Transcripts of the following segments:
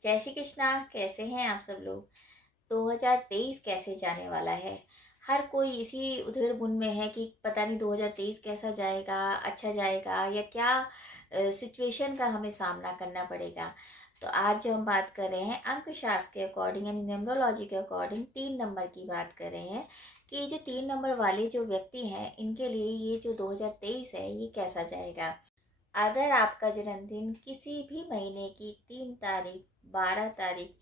जय श्री कृष्णा। कैसे हैं आप सब लोग। 2023 कैसे जाने वाला है। हर कोई इसी उधेड़-बुन में है कि पता नहीं 2023 कैसा जाएगा, अच्छा जाएगा या क्या सिचुएशन का हमें सामना करना पड़ेगा। तो आज जो हम बात कर रहे हैं अंकशास्त्र के अकॉर्डिंग यानी न्यूमरोलॉजी के अकॉर्डिंग 3 नंबर की बात कर रहे हैं कि जो 3 नंबर वाले जो व्यक्ति हैं इनके लिए ये जो 2023 है ये कैसा जाएगा। अगर आपका जन्मदिन किसी भी महीने की 3 तारीख, 12 तारीख,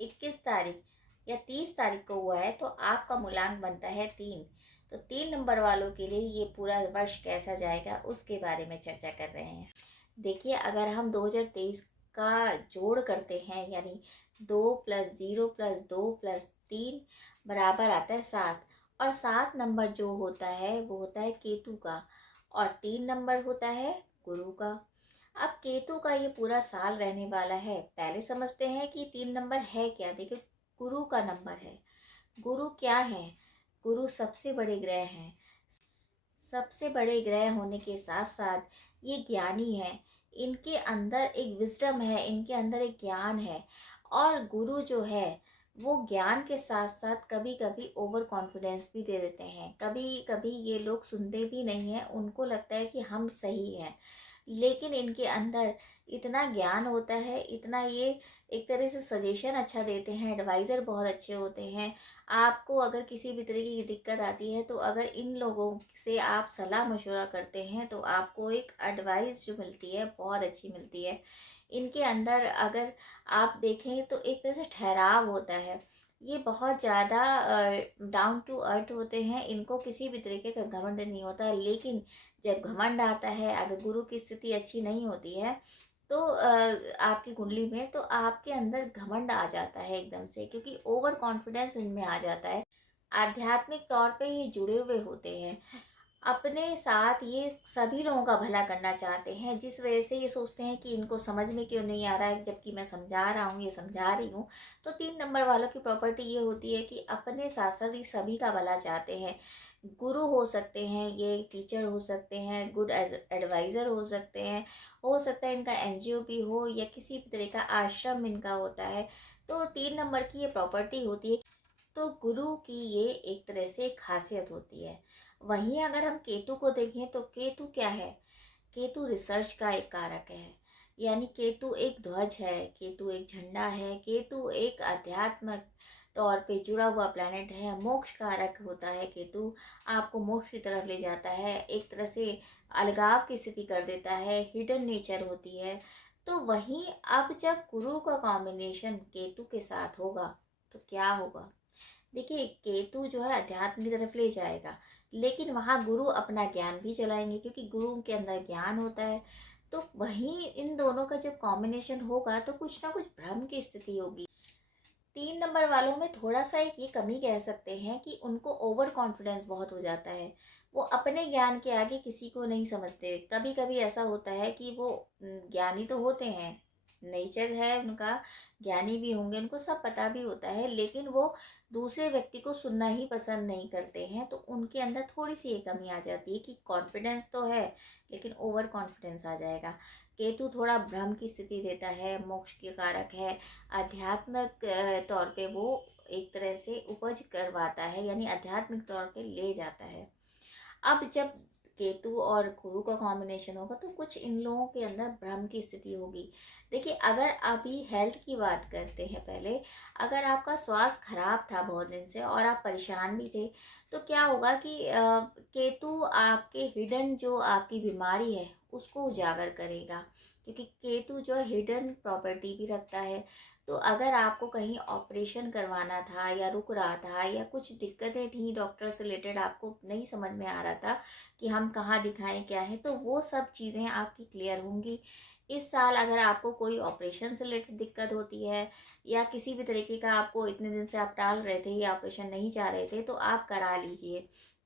21 तारीख या 30 तारीख को हुआ है तो आपका मूलांक बनता है 3। तो 3 नंबर वालों के लिए ये पूरा वर्ष कैसा जाएगा उसके बारे में चर्चा कर रहे हैं। देखिए, अगर हम 2023 का जोड़ करते हैं यानी 2 + 0 + 2 + 3 बराबर आता है 7। और 7 नंबर जो होता है वो होता है केतु का और 3 नंबर होता है गुरु का। अब केतु का ये पूरा साल रहने वाला है। पहले समझते हैं कि 3 नंबर है क्या। देखिए, गुरु का नंबर है। गुरु क्या है? गुरु सबसे बड़े ग्रह हैं। सबसे बड़े ग्रह होने के साथ साथ ये ज्ञानी है। इनके अंदर एक विजडम है, इनके अंदर एक ज्ञान है। और गुरु जो है वो ज्ञान के साथ साथ कभी कभी ओवर कॉन्फिडेंस भी दे देते हैं। कभी कभी ये लोग सुनते भी नहीं हैं, उनको लगता है कि हम सही हैं, लेकिन इनके अंदर इतना ज्ञान होता है, इतना ये एक तरह से सजेशन अच्छा देते हैं, एडवाइज़र बहुत अच्छे होते हैं। आपको अगर किसी भी तरीके की दिक्कत आती है तो अगर इन लोगों से आप सलाह मशवरा करते हैं तो आपको एक एडवाइस जो मिलती है बहुत अच्छी मिलती है। इनके अंदर अगर आप देखें तो एक तरह से ठहराव होता है। ये बहुत ज़्यादा डाउन टू अर्थ होते हैं, इनको किसी भी तरीके का घमंड नहीं होता है। लेकिन जब घमंड आता है, अगर गुरु की स्थिति अच्छी नहीं होती है तो आपकी कुंडली में, तो आपके अंदर घमंड आ जाता है एकदम से, क्योंकि ओवर कॉन्फिडेंस इनमें आ जाता है। आध्यात्मिक तौर पे ये जुड़े हुए होते हैं। अपने साथ ये सभी लोगों का भला करना चाहते हैं, जिस वजह से ये सोचते हैं कि इनको समझ में क्यों नहीं आ रहा है, जबकि मैं समझा रहा हूँ, ये समझा रही हूँ। तो 3 नंबर वालों की प्रॉपर्टी ये होती है कि अपने साथ साथ ये सभी का भला चाहते हैं। गुरु हो सकते हैं, ये टीचर हो सकते हैं, गुड एज एडवाइज़र हो सकते हैं, हो सकता है इनका एनजीओ भी हो या किसी भी तरह का आश्रम इनका होता है। तो 3 नंबर की ये प्रॉपर्टी होती है। तो गुरु की ये एक तरह से खासियत होती है। वहीं अगर हम केतु को देखें तो केतु क्या है? केतु रिसर्च का एक कारक है। यानी केतु एक ध्वज है, केतु एक झंडा है, केतु एक अध्यात्म तौर पे जुड़ा हुआ प्लैनेट है। मोक्ष कारक होता है केतु, आपको मोक्ष की तरफ ले जाता है, एक तरह से अलगाव की स्थिति कर देता है, हिडन नेचर होती है। तो वहीं अब जब गुरु का कॉम्बिनेशन केतु के साथ होगा तो क्या होगा? देखिए, केतु जो है अध्यात्म की तरफ ले जाएगा, लेकिन वहाँ गुरु अपना ज्ञान भी चलाएंगे, क्योंकि गुरु के अंदर ज्ञान होता है। तो वहीं इन दोनों का जब कॉम्बिनेशन होगा तो कुछ ना कुछ भ्रम की स्थिति होगी। 3 नंबर वालों में थोड़ा-सा एक ये कमी कह सकते हैं कि उनको ओवर कॉन्फिडेंस बहुत हो जाता है। वो अपने ज्ञान के आगे किसी को नहीं समझते। कभी-कभी ऐसा होता है कि वो ज्ञानी तो होते हैं, नेचर है उनका, ज्ञानी भी होंगे, उनको सब पता भी होता है, लेकिन वो दूसरे व्यक्ति को सुनना ही पसंद नहीं करते हैं। तो उनके अंदर थोड़ी-सी ये कमी आ जाती है कि कॉन्फिडेंस तो है, लेकिन ओवर कॉन्फिडेंस आ जाएगा। केतु थोड़ा भ्रम की स्थिति देता है, मोक्ष के कारक है, आध्यात्मिक तौर पे वो एक तरह से उपज करवाता है, यानी आध्यात्मिक तौर पे ले जाता है। अब जब केतु और गुरु का कॉम्बिनेशन होगा तो कुछ इन लोगों के अंदर भ्रम की स्थिति होगी। देखिए, अगर अभी हेल्थ की बात करते हैं पहले, अगर आपका स्वास्थ्य खराब था बहुत दिन से और आप परेशान भी थे, तो क्या होगा कि केतु आपके हिडन जो आपकी बीमारी है उसको उजागर करेगा, क्योंकि केतु जो है हिडन प्रॉपर्टी भी रखता है। तो अगर आपको कहीं ऑपरेशन करवाना था या रुक रहा था या कुछ दिक्कतें थी डॉक्टर से रिलेटेड, आपको नहीं समझ में आ रहा था कि हम कहाँ दिखाएं क्या है, तो वो सब चीज़ें आपकी क्लियर होंगी। इस साल अगर आपको कोई ऑपरेशन से रिलेटेड दिक्कत होती है या किसी भी तरीके का, आपको इतने दिन से आप टाल रहे थे या ऑपरेशन नहीं चाह रहे थे, तो आप करा लीजिए,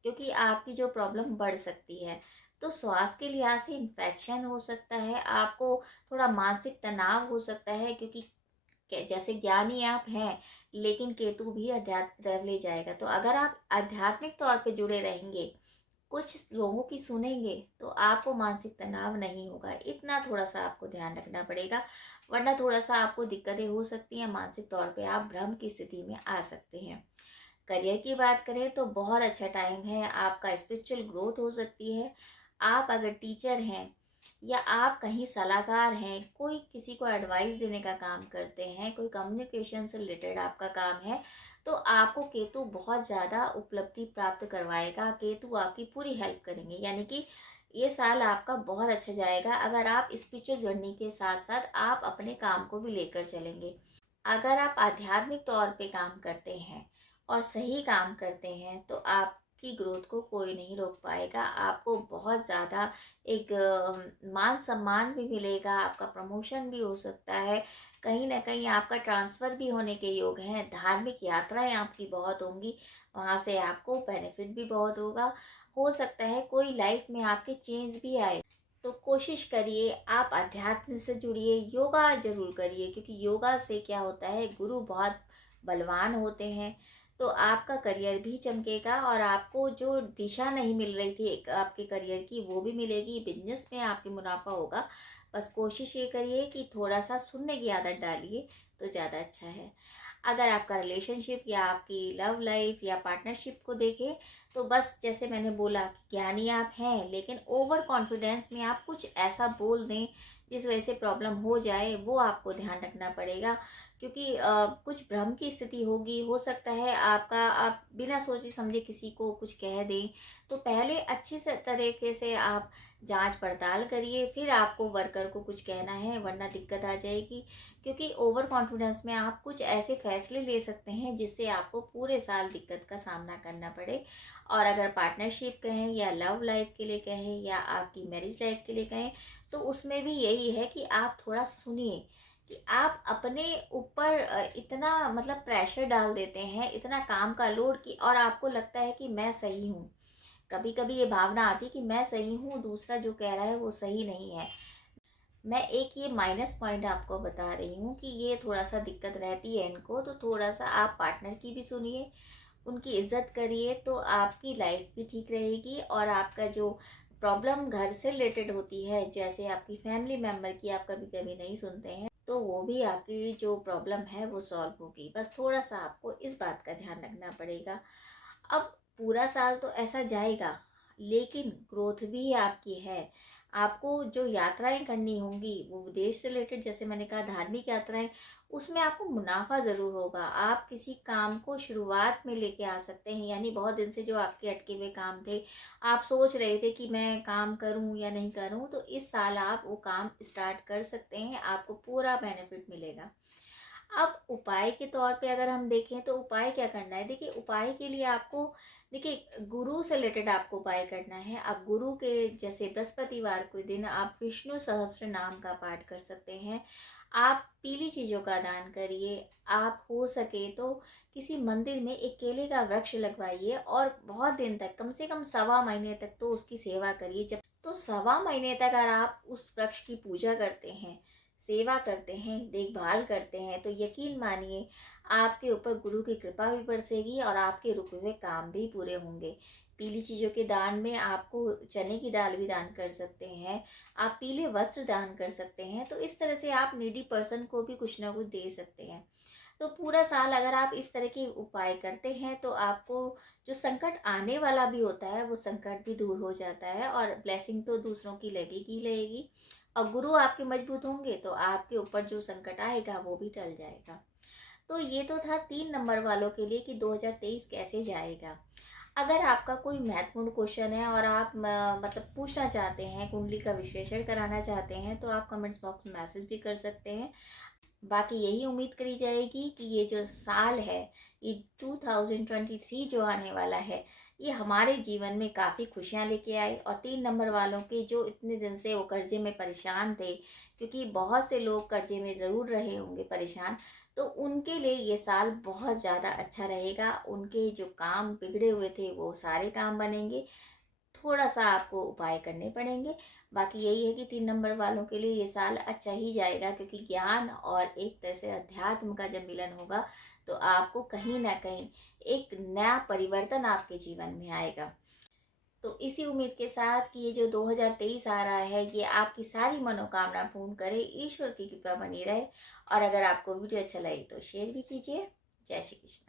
क्योंकि आपकी जो प्रॉब्लम बढ़ सकती है। तो स्वास्थ्य के लिहाज से इन्फेक्शन हो सकता है, आपको थोड़ा मानसिक तनाव हो सकता है, क्योंकि जैसे ज्ञानी आप हैं, लेकिन केतु भी अध्यात्म की तरफ ले जाएगा। तो अगर आप आध्यात्मिक तौर पे जुड़े रहेंगे कुछ लोगों की सुनेंगे तो आपको मानसिक तनाव नहीं होगा, इतना थोड़ा-सा आपको ध्यान रखना पड़ेगा, वरना थोड़ा-सा आपको दिक्कतें हो सकती हैं, मानसिक तौर पे आप भ्रम की स्थिति में आ सकते हैं। करियर की बात करें तो बहुत अच्छा टाइम है, आपका स्पिरिचुअल ग्रोथ हो सकती है। आप अगर टीचर हैं या आप कहीं सलाहकार हैं, कोई किसी को एडवाइस देने का काम करते हैं, कोई कम्युनिकेशन से रिलेटेड आपका काम है, तो आपको केतु बहुत ज़्यादा उपलब्धि प्राप्त करवाएगा। केतु आपकी पूरी हेल्प करेंगे, यानी कि ये साल आपका बहुत अच्छा जाएगा अगर आप स्पिरिचुअल जर्नी के साथ-साथ आप अपने काम को भी लेकर चलेंगे। अगर आप आध्यात्मिक तौर पे काम करते हैं और सही काम करते हैं तो आपकी ग्रोथ को कोई नहीं रोक पाएगा। आपको बहुत ज़्यादा एक मान सम्मान भी मिलेगा, आपका प्रमोशन भी हो सकता है, कहीं न कहीं आपका ट्रांसफ़र भी होने के योग हैं, धार्मिक यात्राएँ आपकी बहुत होंगी, वहाँ से आपको बेनिफिट भी बहुत होगा। हो सकता है कोई लाइफ़ में आपके चेंज भी आए। तो कोशिश करिए आप अध्यात्म से जुड़िए, योगा ज़रूर करिए, क्योंकि योगा से क्या होता है, गुरु बहुत बलवान होते हैं, तो आपका करियर भी चमकेगा और आपको जो दिशा नहीं मिल रही थी एक आपके करियर की वो भी मिलेगी, बिज़नेस में आपकी मुनाफ़ा होगा। बस कोशिश ये करिए कि थोड़ा-सा सुनने की आदत डालिए तो ज़्यादा अच्छा है। अगर आपका रिलेशनशिप या आपकी लव लाइफ़ या पार्टनरशिप को देखें तो बस जैसे मैंने बोला कि ज्ञानी आप हैं, लेकिन ओवर कॉन्फिडेंस में आप कुछ ऐसा बोल दें जिस वजह से प्रॉब्लम हो जाए, वो आपको ध्यान रखना पड़ेगा, क्योंकि कुछ भ्रम की स्थिति होगी। हो सकता है आपका आप बिना सोचे समझे किसी को कुछ कह दें, तो पहले अच्छे से तरीके से आप जांच पड़ताल करिए, फिर आपको वर्कर को कुछ कहना है, वरना दिक्कत आ जाएगी। क्योंकि ओवर कॉन्फिडेंस में आप कुछ ऐसे फैसले ले सकते हैं जिससे आपको पूरे साल दिक्कत का सामना करना पड़े। और अगर पार्टनरशिप कहें या लव लाइफ के लिए कहें या आपकी मैरिज लाइफ के लिए कहें, तो उसमें भी यही है कि आप थोड़ा सुनिए कि आप अपने ऊपर इतना मतलब प्रेशर डाल देते हैं, इतना काम का लोड, कि और आपको लगता है कि मैं सही हूँ। कभी कभी ये भावना आती है कि मैं सही हूँ, दूसरा जो कह रहा है वो सही नहीं है। मैं एक ये माइनस पॉइंट आपको बता रही हूँ कि ये थोड़ा सा दिक्कत रहती है इनको, तो थोड़ा सा आप पार्टनर की भी सुनिए, उनकी इज्जत करिए, तो आपकी लाइफ भी ठीक रहेगी और आपका जो प्रॉब्लम घर से रिलेटेड होती है, जैसे आपकी फैमिली मेम्बर की आप कभी कभी नहीं सुनते हैं, तो वो भी आपकी जो प्रॉब्लम है वो सॉल्व होगी। बस थोड़ा सा आपको इस बात का ध्यान रखना पड़ेगा। अब पूरा साल तो ऐसा जाएगा, लेकिन ग्रोथ भी आपकी है। आपको जो यात्राएं करनी होंगी वो विदेश से रिलेटेड, जैसे मैंने कहा धार्मिक यात्राएं, उसमें आपको मुनाफा ज़रूर होगा। आप किसी काम को शुरुआत में लेके आ सकते हैं, यानी बहुत दिन से जो आपके अटके हुए काम थे, आप सोच रहे थे कि मैं काम करूं या नहीं करूं, तो इस साल आप वो काम स्टार्ट कर सकते हैं, आपको पूरा बेनिफिट मिलेगा। अब उपाय के तौर पे अगर हम देखें तो उपाय क्या करना है, देखिए उपाय के लिए आपको, देखिए गुरु से रिलेटेड आपको उपाय करना है। आप गुरु के जैसे बृहस्पतिवार के दिन आप विष्णु सहस्त्र नाम का पाठ कर सकते हैं। आप पीली चीज़ों का दान करिए। आप हो सके तो किसी मंदिर में एक केले का वृक्ष लगवाइए और बहुत दिन तक, कम से कम 1.25 महीने तक तो उसकी सेवा करिए। जब तो 1.25 महीने तक अगर आप उस वृक्ष की पूजा करते हैं, सेवा करते हैं, देखभाल करते हैं, तो यकीन मानिए आपके ऊपर गुरु की कृपा भी बरसेगी और आपके रुके हुए काम भी पूरे होंगे। पीली चीज़ों के दान में आपको चने की दाल भी दान कर सकते हैं, आप पीले वस्त्र दान कर सकते हैं, तो इस तरह से आप नीडी पर्सन को भी कुछ ना कुछ दे सकते हैं। तो पूरा साल अगर आप इस तरह के उपाय करते हैं तो आपको जो संकट आने वाला भी होता है वो संकट भी दूर हो जाता है, और ब्लेसिंग तो दूसरों की लगेगी ही लगेगी। और गुरु आपके मजबूत होंगे तो आपके ऊपर जो संकट आएगा वो भी टल जाएगा। तो ये तो था 3 नंबर वालों के लिए कि 2023 कैसे जाएगा। अगर आपका कोई महत्वपूर्ण क्वेश्चन है और आप मतलब पूछना चाहते हैं, कुंडली का विश्लेषण कराना चाहते हैं, तो आप कमेंट्स बॉक्स में मैसेज भी कर सकते हैं। बाकी यही उम्मीद करी जाएगी कि ये जो साल है, ये 2023 जो आने वाला है, ये हमारे जीवन में काफ़ी खुशियाँ लेके आए। और 3 नंबर वालों के जो इतने दिन से वो कर्जे में परेशान थे, क्योंकि बहुत से लोग कर्जे में ज़रूर रहे होंगे परेशान, तो उनके लिए ये साल बहुत ज़्यादा अच्छा रहेगा। उनके जो काम बिगड़े हुए थे वो सारे काम बनेंगे। थोड़ा-सा आपको उपाय करने पड़ेंगे। बाकी यही है कि 3 नंबर वालों के लिए ये साल अच्छा ही जाएगा, क्योंकि ज्ञान और एक तरह से अध्यात्म का जब मिलन होगा, तो आपको कहीं न कहीं एक नया परिवर्तन आपके जीवन में आएगा। तो इसी उम्मीद के साथ कि ये जो 2023 आ रहा है ये आपकी सारी मनोकामना पूर्ण करे, ईश्वर की कृपा बनी रहे। और अगर आपको वीडियो अच्छा लगे तो शेयर भी कीजिए। जय श्री कृष्ण।